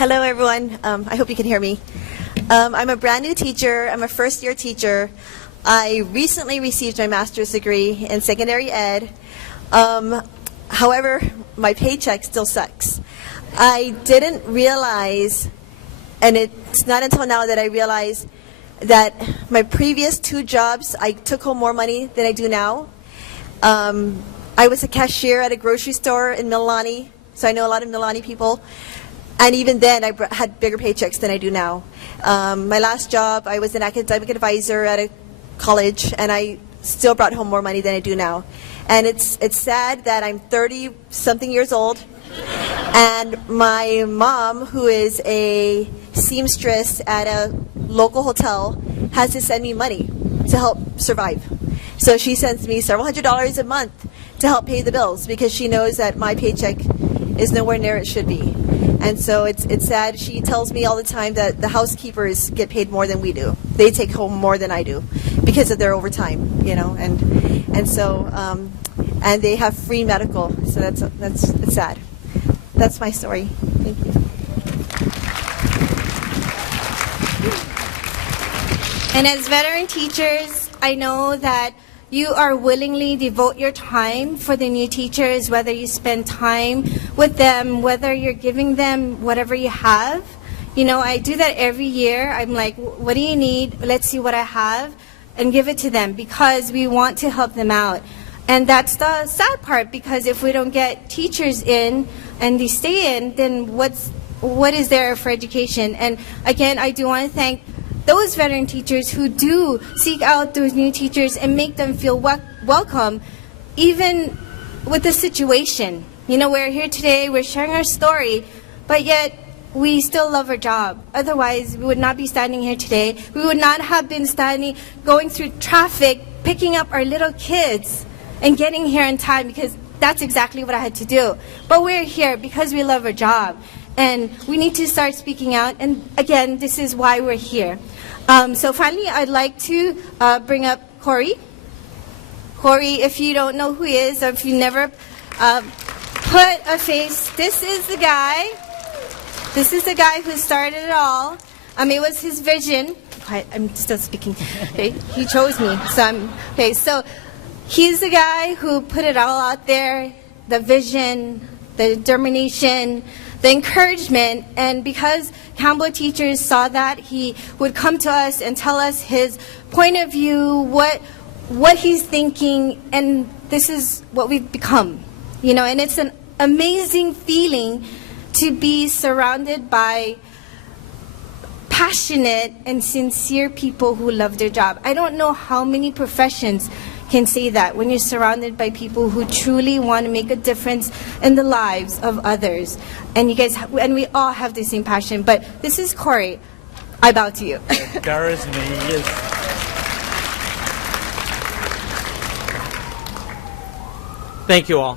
Hello, everyone. I hope you can hear me. I'm a brand new teacher. I'm a first-year teacher. I recently received my master's degree in secondary ed. However, my paycheck still sucks. I didn't realize, and it's not until now that I realized that my previous 2 jobs, I took home more money than I do now. I was a cashier at a grocery store in Mililani, so I know a lot of Mililani people. And even then, I had bigger paychecks than I do now. My last job, I was an academic advisor at a college, and I still brought home more money than I do now. And it's sad that I'm 30-something years old, and my mom, who is a seamstress at a local hotel, has to send me money to help survive. So she sends me several $100s a month to help pay the bills because she knows that my paycheck is nowhere near it should be. And so it's sad. She tells me all the time that the housekeepers get paid more than we do. They take home more than I do because of their overtime, you know, and so and they have free medical. So that's sad. That's my story. Thank you. And as veteran teachers, I know that you are willingly devote your time for the new teachers, whether you spend time with them, whether you're giving them whatever you have. You know, I do that every year. I'm like, what do you need? Let's see what I have and give it to them because we want to help them out. And that's the sad part because if we don't get teachers in and they stay in, then what is there for education? And again, I do want to thank those veteran teachers who do seek out those new teachers and make them feel welcome, even with the situation. You know, we're here today, we're sharing our story, but yet we still love our job. Otherwise, we would not be standing here today. We would not have been going through traffic, picking up our little kids and getting here in time because that's exactly what I had to do. But we're here because we love our job. And we need to start speaking out. And again, this is why we're here. So finally, I'd like to bring up Corey. Corey, if you don't know who he is, or if you never put a face, this is the guy. This is the guy who started it all. It was his vision. I'm still speaking. Okay, he chose me. So he's the guy who put it all out there, the vision, the determination, the encouragement, and because Campbell teachers saw that, he would come to us and tell us his point of view, what he's thinking, and this is what we've become. You know, and it's an amazing feeling to be surrounded by passionate and sincere people who love their job. I don't know how many professions can say that when you're surrounded by people who truly want to make a difference in the lives of others. And you guys, and we all have the same passion. But this is Corey. I bow to you. Embarrass me. Yes. Thank you all.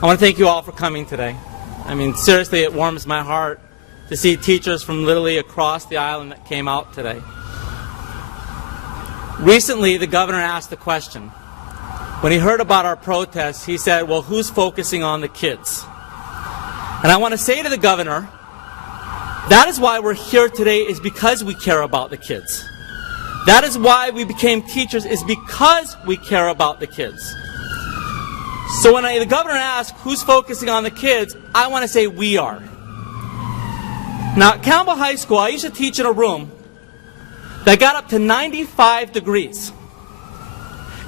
I want to thank you all for coming today. I mean, seriously, it warms my heart to see teachers from literally across the island that came out today. Recently, the governor asked the question. When he heard about our protests, he said, well, who's focusing on the kids? And I want to say to the governor, that is why we're here today, is because we care about the kids. That is why we became teachers, is because we care about the kids. So when the governor asked who's focusing on the kids, I want to say we are. Now, at Campbell High School, I used to teach in a room that got up to 95 degrees.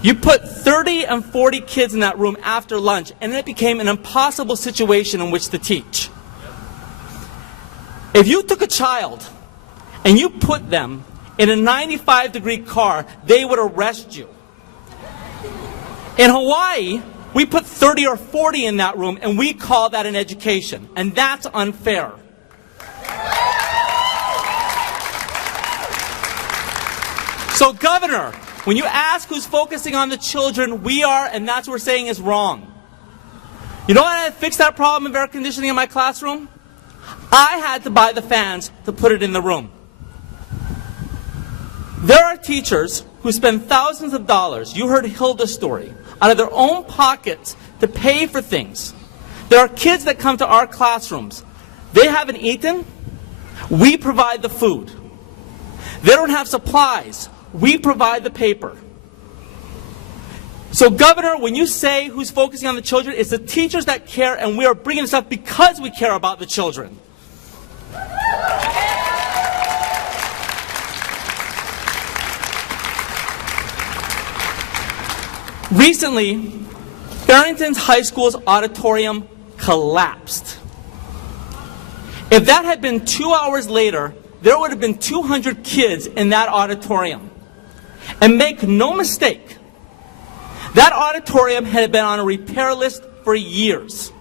You put 30 and 40 kids in that room after lunch, and it became an impossible situation in which to teach. If you took a child and you put them in a 95-degree car, they would arrest you. In Hawaii, we put 30 or 40 in that room, and we call that an education, and that's unfair. So, Governor, when you ask who's focusing on the children, we are, and that's what we're saying is wrong. You know how I fixed that problem of air conditioning in my classroom? I had to buy the fans to put it in the room. There are teachers who spend thousands of dollars, you heard Hilda's story, out of their own pockets to pay for things. There are kids that come to our classrooms They haven't eaten. We provide the food. They don't have supplies. We provide the paper. So, Governor, when you say who's focusing on the children, it's the teachers that care, and we are bringing this up because we care about the children. Recently, Barrington's High School's auditorium collapsed. If that had been 2 hours later, there would have been 200 kids in that auditorium. And make no mistake, that auditorium had been on a repair list for years.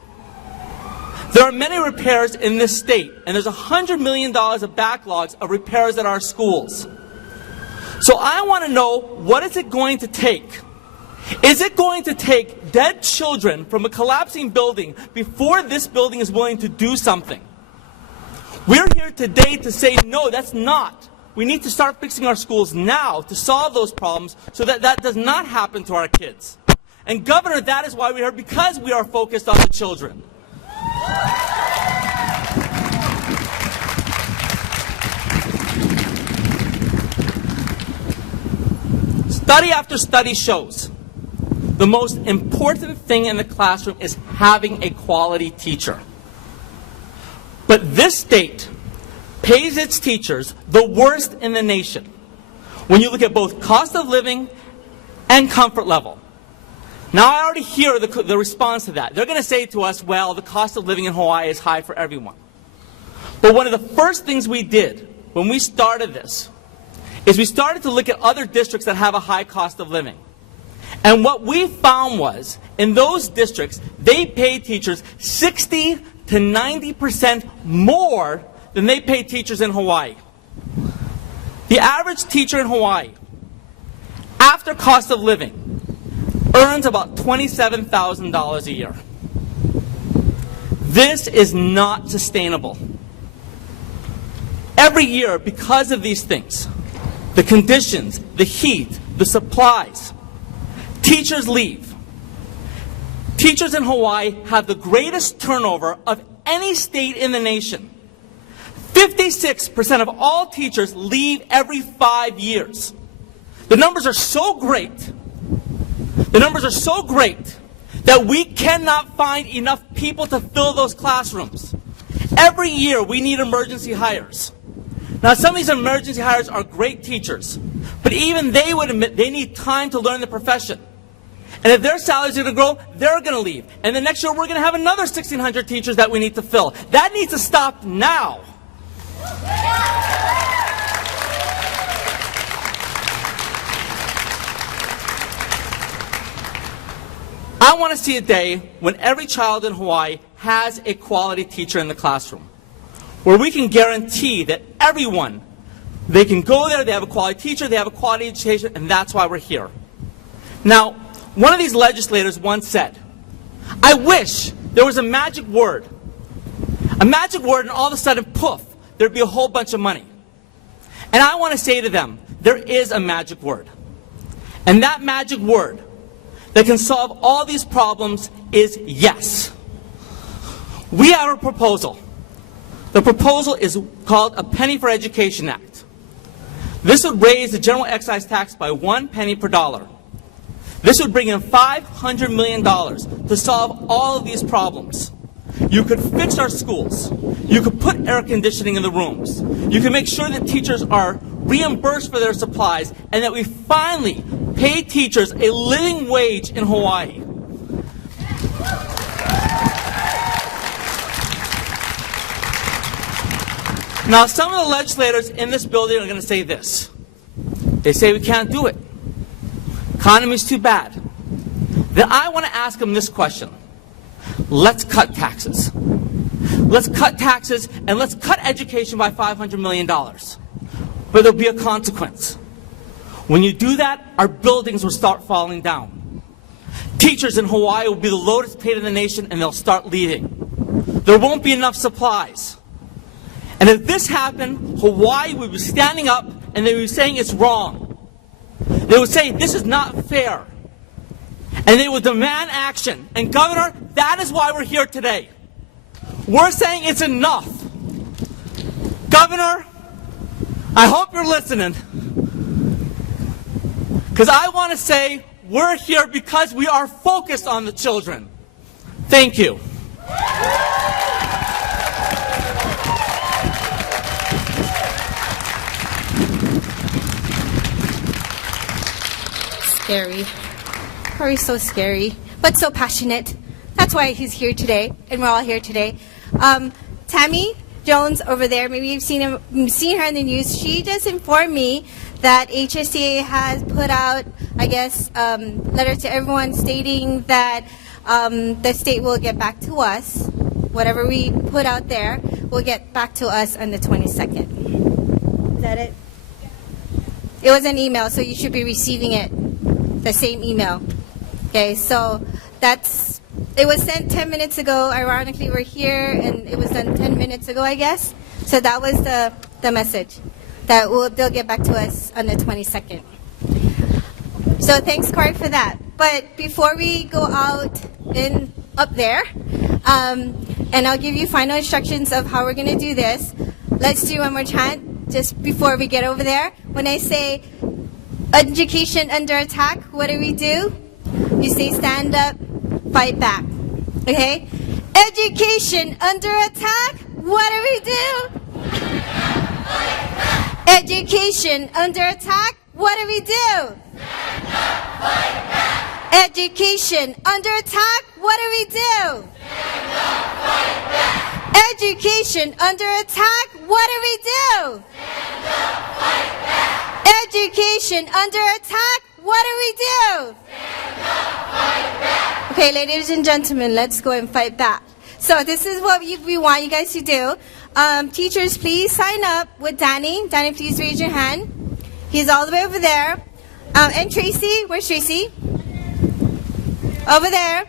There are many repairs in this state, and there's $100 million of backlogs of repairs at our schools. So I want to know, what is it going to take? Is it going to take dead children from a collapsing building before this building is willing to do something? We're here today to say, no, that's not. We need to start fixing our schools now to solve those problems so that that does not happen to our kids. And Governor, that is why we're here, because we are focused on the children. Study after study shows the most important thing in the classroom is having a quality teacher. But this state pays its teachers the worst in the nation when you look at both cost of living and comfort level. Now, I already hear the response to that. They're going to say to us, well, the cost of living in Hawaii is high for everyone. But one of the first things we did when we started this is we started to look at other districts that have a high cost of living. And what we found was, in those districts, they pay teachers 60 to 90% more than they pay teachers in Hawaii. The average teacher in Hawaii, after cost of living, earns about $27,000 a year. This is not sustainable. Every year, because of these things, the conditions, the heat, the supplies, teachers leave. Teachers in Hawaii have the greatest turnover of any state in the nation. 56% of all teachers leave every 5 years. The numbers are so great. The numbers are so great that we cannot find enough people to fill those classrooms. Every year we need emergency hires. Now, some of these emergency hires are great teachers, but even they would admit they need time to learn the profession. And if their salaries are going to grow, they're going to leave. And the next year we're going to have another 1,600 teachers that we need to fill. That needs to stop now. I want to see a day when every child in Hawaii has a quality teacher in the classroom, where we can guarantee that everyone, they can go there, they have a quality teacher, they have a quality education, and that's why we're here. Now, one of these legislators once said, I wish there was a magic word, and all of a sudden, poof, there'd be a whole bunch of money. And I want to say to them, there is a magic word. And that magic word that can solve all these problems is yes. We have a proposal. The proposal is called a Penny for Education Act. This would raise the general excise tax by 1 penny per dollar. This would bring in $500 million to solve all of these problems. You could fix our schools. You could put air conditioning in the rooms. You can make sure that teachers are reimbursed for their supplies, and that we finally pay teachers a living wage in Hawaii. Now, some of the legislators in this building are going to say this. They say we can't do it. Economy's too bad. Then I want to ask them this question. Let's cut taxes. Let's cut taxes, and let's cut education by $500 million. But there'll be a consequence. When you do that, our buildings will start falling down. Teachers in Hawaii will be the lowest paid in the nation, and they'll start leaving. There won't be enough supplies. And if this happened, Hawaii would be standing up, and they would be saying it's wrong. They would say this is not fair. And they would demand action. And Governor, that is why we're here today. We're saying it's enough. Governor, I hope you're listening. Because I want to say we're here because we are focused on the children. Thank you. Scary. Corey's so scary, but so passionate. That's why he's here today, and we're all here today. Tammy Jones over there, maybe you've seen her in the news. She just informed me that HSTA has put out, I guess, letter to everyone stating that the state will get back to us. Whatever we put out there will get back to us on the 22nd. Is that it? It was an email, so you should be receiving it, the same email. Okay, so it was sent 10 minutes ago. Ironically, we're here, and it was done 10 minutes ago, I guess. So that was the message, that they'll get back to us on the 22nd. So thanks, Corey, for that. But before we go out up there, and I'll give you final instructions of how we're going to do this, let's do one more chant just before we get over there. When I say education under attack, what do? You say stand up, fight back. Okay? Education under attack, what do? Education under attack, what do? Education under attack, what do? Education under attack, what do? Education under attack, what do? Okay, ladies and gentlemen, let's go and fight back. So this is what we want you guys to do. Teachers, please sign up with Danny. Danny, please raise your hand. He's all the way over there. And Tracy, where's Tracy? Over there.